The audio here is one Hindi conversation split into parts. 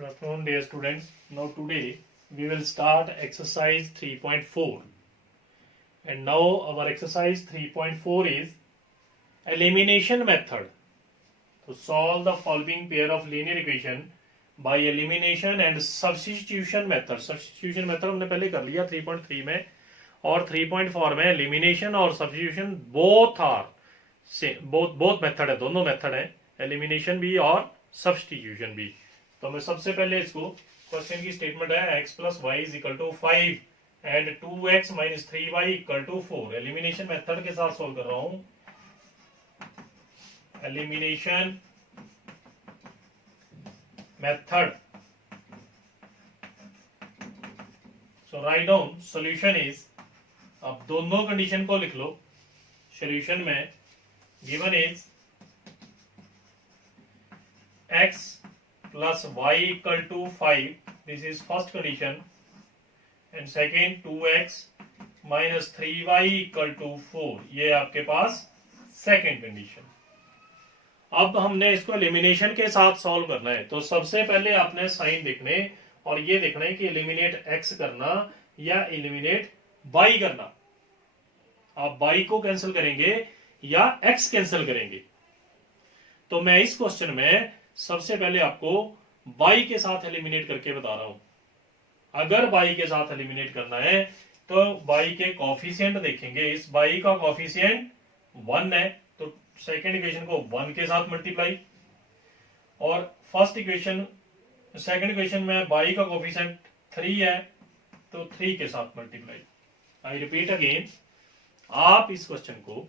Good afternoon, dear students. Now today we will start exercise 3.4. And now our exercise 3.4 is elimination method. To solve the following pair of linear equation by elimination and substitution method. Substitution method हमने पहले कर लिया 3.3 में, और 3.4 में elimination और substitution both are same, both method है, दोनों method है, elimination भी और substitution भी. तो मैं सबसे पहले इसको क्वेश्चन की स्टेटमेंट है x plus y is equal to 5 and 2x minus 3y equal to 4. Elimination method के साथ सोल्व कर रहा हूं. Elimination method. So write down solution is, अब दोनों कंडीशन को लिख लो. सॉल्यूशन में given is x plus y equal to 5, this is first condition, and second 2x minus 3y equal to 4, ये आपके पास सेकेंड कंडीशन. अब हमने इसको एलिमिनेशन के साथ सॉल्व करना है. तो सबसे पहले आपने साइन देखने और ये देखना है कि एलिमिनेट x करना या एलिमिनेट y करना. आप y को कैंसिल करेंगे या x कैंसिल करेंगे. तो मैं इस क्वेश्चन में सबसे पहले आपको y के साथ एलिमिनेट करके बता रहा हूं. अगर y के साथ एलिमिनेट करना है तो y के कोफिशिएंट देखेंगे. इस y का कोफिशिएंट 1 है तो सेकेंड इक्वेशन को 1 के साथ मल्टीप्लाई, और फर्स्ट इक्वेशन सेकेंड इक्वेशन में y का कोफिशिएंट 3 है तो 3 के साथ मल्टीप्लाई. आई रिपीट अगेन, आप इस क्वेश्चन को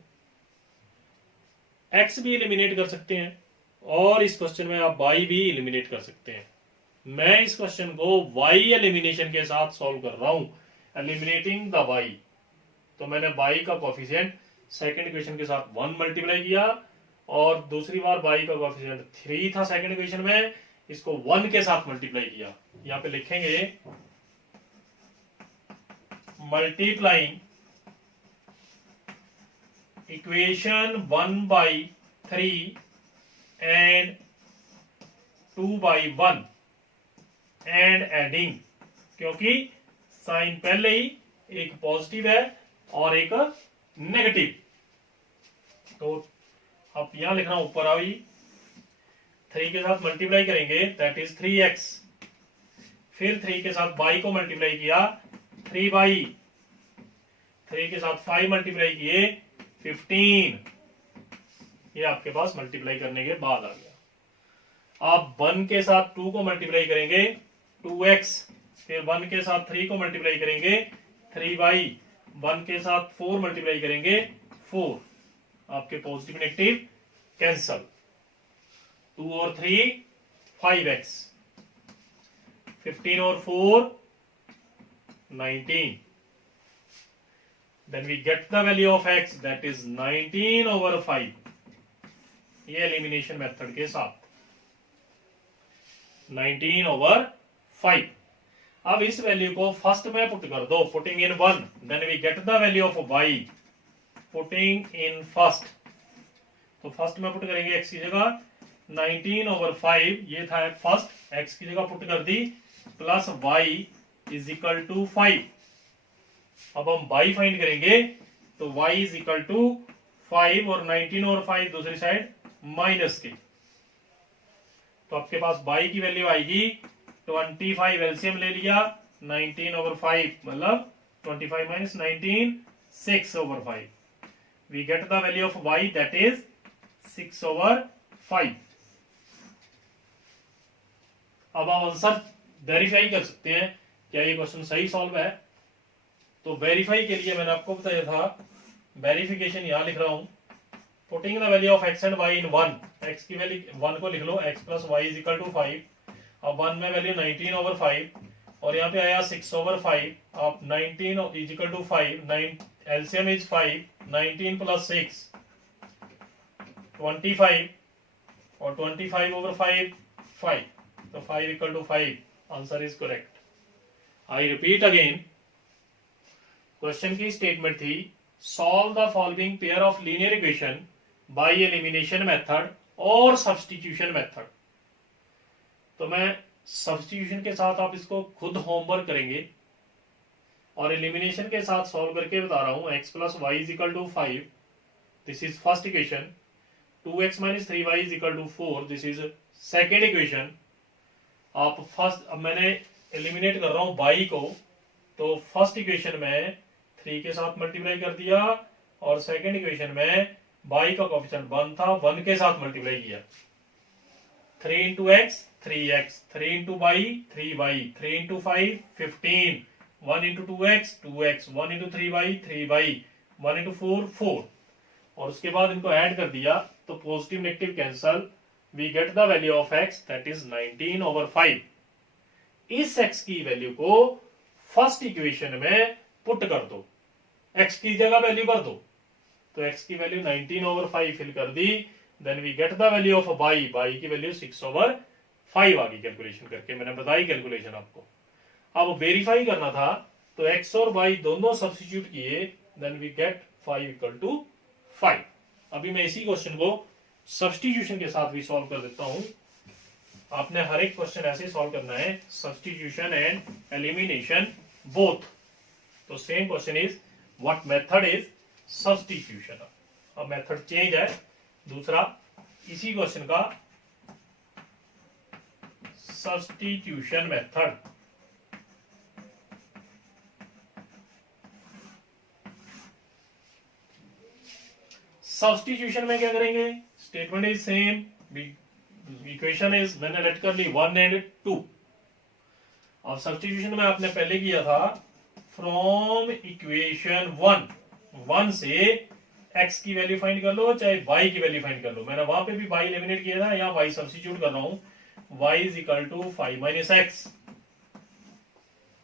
x भी एलिमिनेट कर सकते हैं और इस क्वेश्चन में आप y भी एलिमिनेट कर सकते हैं. मैं इस क्वेश्चन को y एलिमिनेशन के साथ सॉल्व कर रहा हूं, एलिमिनेटिंग द y. तो मैंने y का कोफिशिएंट सेकंड इक्वेशन के साथ 1 मल्टीप्लाई किया, और दूसरी बार y का कोफिशिएंट 3 था सेकंड इक्वेशन में, इसको 1 के साथ मल्टीप्लाई किया. यहां पे लिखेंगे multiplying equation 1 by 3 and 2 by 1 and adding, क्योंकि साइन पहले ही एक पॉजिटिव है और एक नेगेटिव. तो आप यहां लिखना, ऊपर आओ, 3 के साथ मल्टीप्लाई करेंगे दैट इज 3x, फिर 3 के साथ y को मल्टीप्लाई किया 3y, 3 के साथ 5 मल्टीप्लाई किए 15. ये आपके पास मल्टीप्लाई करने के बाद आ गया. आप 1 के साथ 2 को मल्टीप्लाई करेंगे 2x, फिर 1 के साथ 3 को मल्टीप्लाई करेंगे 3y, 1 के साथ 4 मल्टीप्लाई करेंगे 4. आपके पॉजिटिव नेगेटिव कैंसल. 2 और 3 5x, 15 और 4 19. Then we get the value of x, that is 19 over 5. ये एलिमिनेशन मेथड के साथ 19 over 5. अब इस वैल्यू को फर्स्ट में पुट कर दो, putting in 1, then we get the value of y, putting in first. तो फर्स्ट में पुट करेंगे x की जगह 19 over 5, ये था फर्स्ट, x की जगह पुट कर दी, plus y is equal to 5. अब हम y फाइंड करेंगे तो y इज इक्वल टू 5 और 19 और 5 दूसरी साइड माइनस की. तो आपके पास y की वैल्यू आएगी 25. एलसीएम ले लिया, 19 over 5 मतलब 25 minus 19 6 over 5. We get the value of y that is 6 over 5. अब आप आंसर वेरीफाई कर सकते हैं क्या ये क्वेश्चन सही सॉल्व है. तो वेरीफाई के लिए मैंने आपको बताया था, वेरिफिकेशन यहां लिख रहा हूं, putting the value of x and y in 1. x की वैल्यू 1 को लिख लो, x plus y is equal to 5. अब 1 में वैल्यू 19 over 5 और यहाँ पे आया 6 over 5. अब 19 is equal to 5, LCM is 5, 19 plus 6 25 और 25 over 5 5. तो 5 equal to 5. Answer is correct. I repeat again, question की स्टेटमेंट थी solve the following pair of linear equation by elimination method और सब्स्टिट्यूशन मेथड. तो मैं सब्स्टिट्यूशन के साथ आप इसको खुद होमवर्क करेंगे और एलिमिनेशन के साथ सॉल्व करके बता रहा हूं। x plus y is equal to 5, this is first equation. 2x minus 3y is equal to 4, this is second equation. आप फर्स्ट, अब मैंने एलिमिनेट कर रहा हूं y को, तो फर्स्ट इक्वेशन में 3 के साथ मल्टीप्लाई कर दिया और सेकेंड इक्वेशन में y का कोएफिशिएंट 1 था, 1 के साथ मल्टीप्लाई किया। 3 into x 3x, 3 into y 3y, 3 into 5 15, 1 into 2x 2x, 1 into 3y 3y, 1 into 4 4, और उसके बाद इनको ऐड कर दिया तो positive negative cancel, we get the value of x that is 19/5। इस x की वैल्यू को फर्स्ट इक्वेशन में पुट कर दो, x की जगह वैल्यू कर दो, तो x की वैल्यू 19/5 फिल कर दी, then we get the value of y की वैल्यू 6/5 आ गई कैलकुलेशन करके, मैंने बताई कैलकुलेशन आपको। अब वेरीफाई करना था तो x और y दोनों सब्स्टिट्यूट किए, then we get 5 equal to 5। अभी मैं इसी क्वेश्चन को सब्स्टिट्यूशन के साथ भी सॉल्व कर देता हूं। आपने हर एक क्वेश्चन ऐसे सॉल्व करना है, सब्स्टिट्यूशन एंड एलिमिनेशन बोथ। तो same question is what method is substitution. अब मेथड चेंज है, दूसरा इसी क्वेश्चन का सब्स्टिट्यूशन मेथड। सब्स्टिट्यूशन में क्या करेंगे, statement is same, equation is मैंने लेट कर ली 1 एंड 2। और सब्स्टिट्यूशन में आपने पहले किया था फ्रॉम इक्वेशन 1 से x की वैल्यू फाइंड कर लो चाहे y की वैल्यू फाइंड कर लो। मैंने वहां पे भी y एलिमिनेट किया था, यहाँ y सब्स्टिट्यूट कर रहा हूं, y is equal to 5 minus x,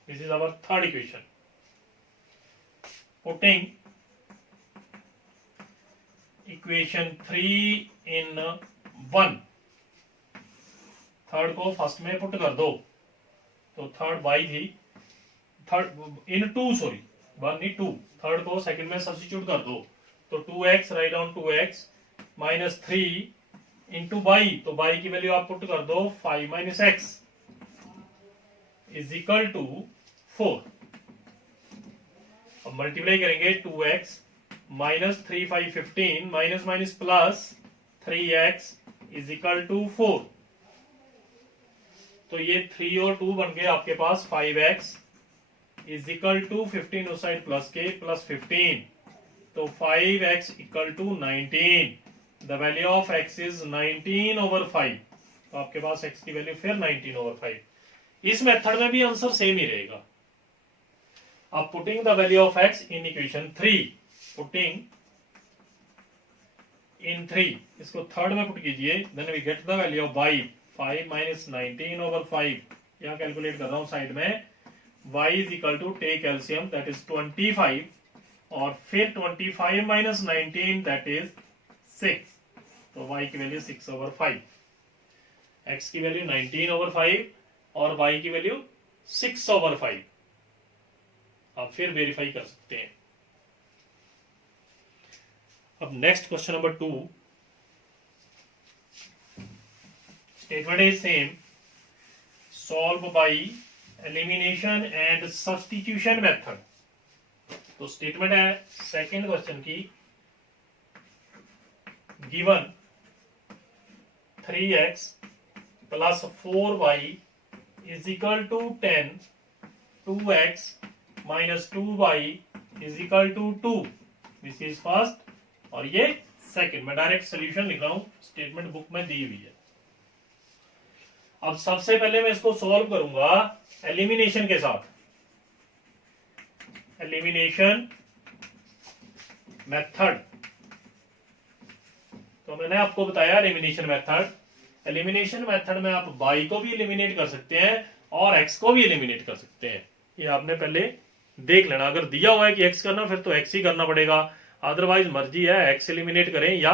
this is our third equation. Putting equation 3 in 1, third को फर्स्ट में पुट कर दो, तो थर्ड y थी, थर्ड इन 2 सॉरी 1 नहीं 2, थर्ड को सेकंड में सब्स्टिट्यूट कर दो, तो 2x write down 2x minus 3 into y, तो y की वैल्यू आप पुट कर दो 5 minus x is equal to 4। अब मल्टीप्लाई करेंगे 2x minus 3 5 15 minus minus plus 3x is equal to 4, तो ये 3 और 2 बन गए आपके पास 5x इज इक्वल टू 15 उस साइड प्लस के प्लस 15, तो 5x equal to 19, the value of x is 19/5, तो आपके पास x की वैल्यू फिर 19/5। इस मेथड में भी आंसर सेम ही रहेगा। अब putting the value of x in equation 3, putting in 3, इसको थर्ड में पुट कीजिए, then we get the value of y 5 minus 19/5, यहां कैलकुलेट कर रहा हूं साइड में, y is equal to take LCM that is 25 और फिर 25 माइनस 19 दैट इज 6, तो y की वैल्यू 6/5, x की वैल्यू 19/5 और y की वैल्यू 6/5। आप फिर वेरीफाई कर सकते हैं। अब next question number 2, statement is same, solve by elimination and substitution method. तो स्टेटमेंट है सेकेंड क्वेश्चन की, given 3x plus 4y is equal to 10, 2x minus 2y is equal to 2, this is first और ये सेकंड। मैं डायरेक्ट सोल्यूशन लिख रहा हूं, स्टेटमेंट बुक में दी हुई है। अब सबसे पहले मैं इसको सॉल्व करूंगा एलिमिनेशन के साथ, एलिमिनेशन मेथड। तो मैंने आपको बताया एलिमिनेशन मेथड, एलिमिनेशन मेथड में आप y को भी एलिमिनेट कर सकते हैं और x को भी एलिमिनेट कर सकते हैं, ये आपने पहले देख लेना। अगर दिया हुआ है कि x करना फिर तो x ही करना पड़ेगा, अदरवाइज मर्जी है x एलिमिनेट करें या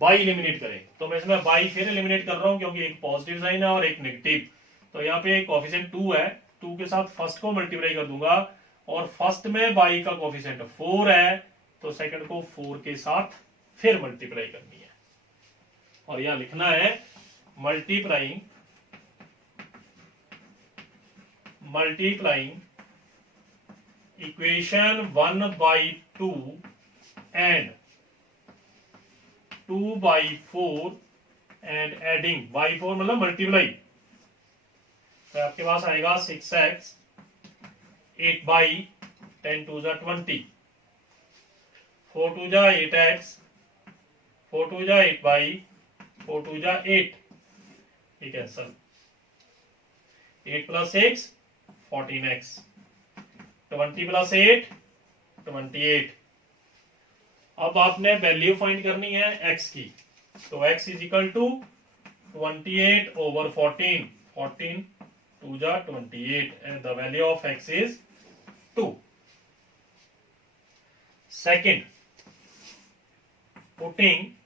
y एलिमिनेट करें। तो मैं इसमें y फिर एलिमिनेट कर रहा हूं क्योंकि एक पॉजिटिव साइन है और एक नेगेटिव, तो यहाँ पे कोएफिशिएंट 2 है, 2 के साथ फर्स्ट को मल्टीप्लाई कर दूंगा और फर्स्ट में y का कोएफिशिएंट 4 है, तो सेकंड को 4 के साथ फिर मल्टीप्लाई करनी है और यहां लिखना है multiplying multiplying equation 1 by 2 and 2 by 4 and adding by 4 मतलब मल्टीप्लाई, तो आपके पास आएगा 6x 8 by 10 2 जा 20, 4 2 जा 8x, 4 2 जा 8 by 4 2 जा 8, ये कैंसल, 8 plus 6 14x, 20 plus 8 28। अब आपने वैल्यू फाइंड करनी है x की, तो x is equal to 28 over 14, 14 2 जा 28 and the value of x is 2। Second, putting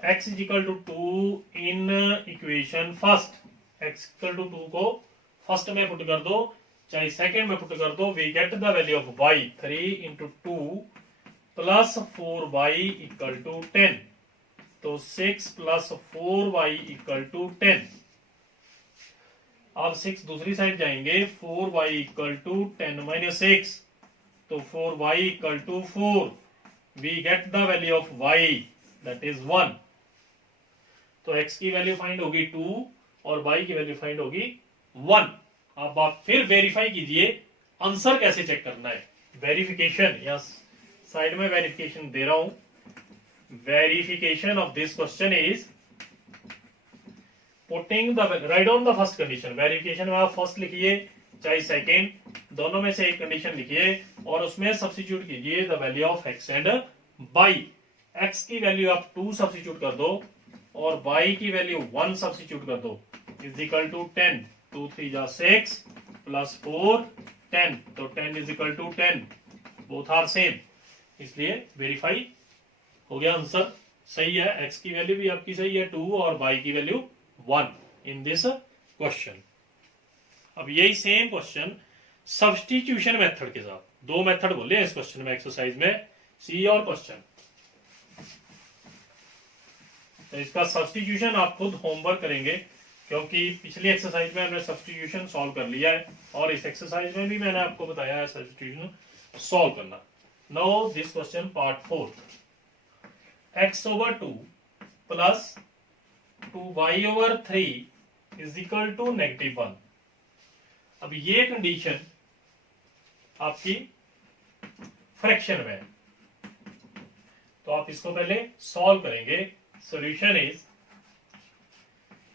x is equal to 2 in equation first, x equal to 2 को फर्स्ट में पुट कर दो चाहे सेकंड में पुट कर दो, we get the value of y 3 into 2 plus 4y equal to 10, तो 6 plus 4y equal to 10। अब 6 दूसरी साइड जाएंगे, 4y equal to 10 minus 6, तो 4y equal to 4, we get the value of y that is 1। तो x की वैल्यू फाइंड होगी 2 और y की वैल्यू फाइंड होगी 1। अब आप फिर वेरीफाई कीजिए आंसर कैसे चेक करना है। वेरिफिकेशन, या साइड में वेरिफिकेशन दे रहा हूं। Verification of this question is putting the right on the first condition. Verification में आप फर्स्ट लिखिए चाहे सेकेंड, दोनों में से एक कंडीशन लिखिए और उसमें सब्स्टिट्यूट कीजिए the value of x and y. X की वैल्यू आप 2 सब्स्टिट्यूट कर दो और वाई की वैल्यू 1 सब्स्टिट्यूट कर दो, इज इक्वल टू 10, 2 3 जा 6 प्लस 4 10, तो 10 is equal to 10, both are same, इसलिए वेरीफाई हो गया, आंसर सही है। एक्स की वैल्यू भी आपकी सही है 2 और वाई की वैल्यू 1 इन दिस क्वेश्चन। अब यही सेम क्वेश्चन सब्स्टिट्यूशन मेथड के साथ, 2 मेथड बोले इस क्वेश्चन में एक्सरसाइज में, सी और क्वेश्चन। तो इसका सब्स्टिट्यूशन आप खुद होमवर्क करेंगे क्योंकि पिछली एक्सरसाइज में हमने सब्स्टिट्यूशन सॉल्व कर लिया है और इस एक्सरसाइज में भी मैंने आपको बताया है सब्स्टिट्यूशन सॉल्व करना। Now this question part 4, x/2 plus 2y/3 is equal to -1। अब ये कंडीशन आपकी फ्रैक्शन में है, तो आप इसको पहले सॉल्व करेंगे। Solution is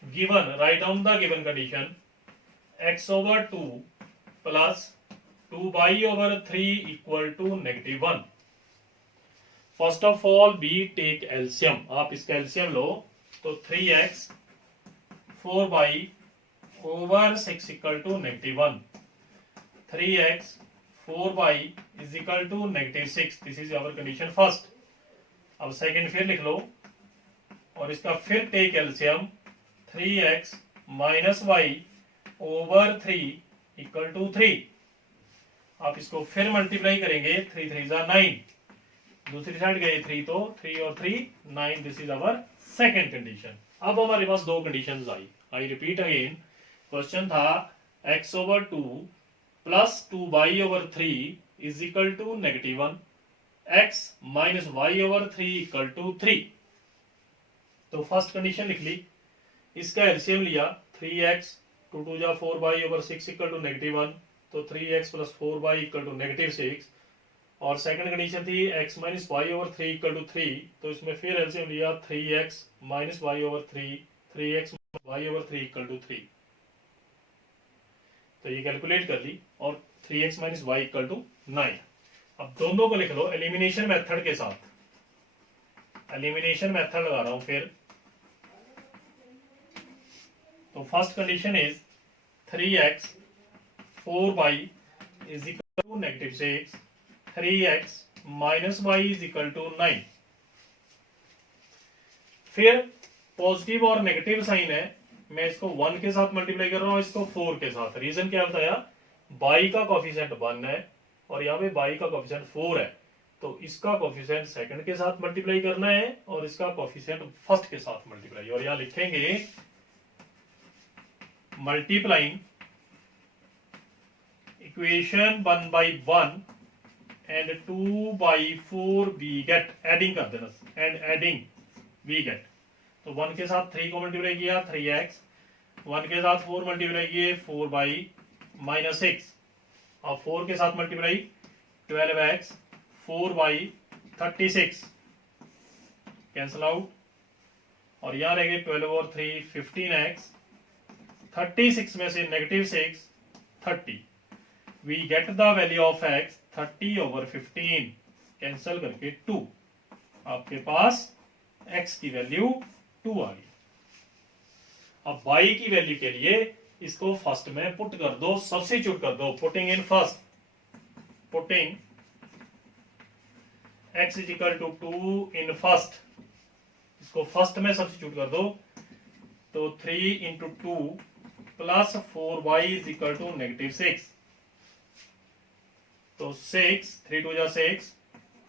given, write down the given condition, x/2 plus 2y/3 equal to -1। First of all we take LCM, आप इसका एलसीएम लो, तो 3x 4y/6 equal to -1, 3x 4y is equal to -6, this is our condition first. अब सेकंड फिर लिख लो और इसका फिर take LCM, 3x minus y/3 equal to 3। आप इसको फिर मल्टीप्लाई करेंगे, 3 3 जा 9, दूसरी साइड गए 3, तो 3 और 3 9, this is our second condition. अब हमारे पास 2 conditions I repeat again, question था x/2 plus 2y/3 is equal to -1, x minus y/3 equal to 3। तो फर्स्ट कंडीशन लिख ली, इसका एलसीएम लिया, 3x 2 2 जा 4y/6 इक्वल टू -1, तो 3x plus 4y equal to -6। और सेकंड कंडीशन थी x minus y/3 equal to 3, तो इसमें फिर एलसीएम लिया, 3x minus y/3, 3x y/3 equal to 3। तो ये कैलकुलेट कर ली और 3x minus y equal to 9। अब दोनों को लिख लो एलिमिनेशन मेथड के साथ, एलिमिनेशन मेथड लगा रहा हूं फिर। तो first condition is 3x 4y is equal to -6, 3x minus y is equal to 9। फिर पॉजिटिव और नेगेटिव साइन है, मैं इसको 1 के साथ मल्टीप्लाई कर रहा हूं, इसको 4 के साथ। रीजन क्या बताया, y का कोफिशिएंट 1 है और यहाँ पे y का कोफिशिएंट 4 है, तो इसका कोफिशिएंट सेकंड के साथ मल्टीप्लाई करना है और इसका कोफिशिएंट फर्स्ट के साथ मल्टीप्लाई। और यहाँ लिखेंगे multiplying equation 1/1 and 2/4 we get, adding कर देना, एंड एडिंग we get, तो 1 के साथ 3 को मल्टीप्लाई किया 3x, 1 के साथ 4 मल्टीप्लाई किए 4/-6, और 4 के साथ मल्टीप्लाई 12x 4/36 कैंसल आउट, और यहां रह गए 12 और 3 15x, 36 में से -6 30, we get the value of x 30/15 cancel करके 2, आपके पास x की वैल्यू 2 आ गई। अब y की वैल्यू के लिए इसको फर्स्ट में पुट कर दो, सब्स्टिट्यूट कर दो, putting in first, putting x is equal to 2 in first, इसको फर्स्ट में सब्स्टिट्यूट कर दो, तो 3 into 2 plus 4y is equal to -6, तो 6 3 2 6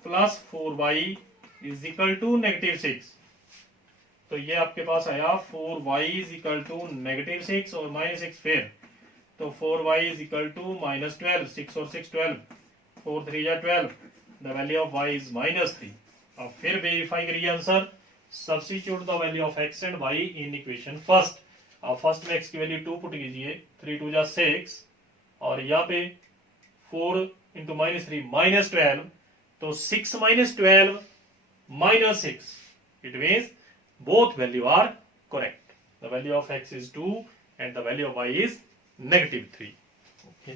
plus 4y is equal to -6, तो ये आपके पास आया 4y इज इक्वल टू -6 और -6 फिर, तो 4y इज इक्वल टू -12, 6 और 6 12, 4 3 12, the value of y is -3। अब फिर वेरीफाई करिए answer, substitute the value of x and y in equation first. अब फर्स्ट में x की वैल्यू 2 पुट कीजिए, 3 2 6, और यहाँ पे 4 इंटू -3 -12, तो 6 -12 -6, it means both value are correct. The value of x is 2 and the value of y is -3. Okay.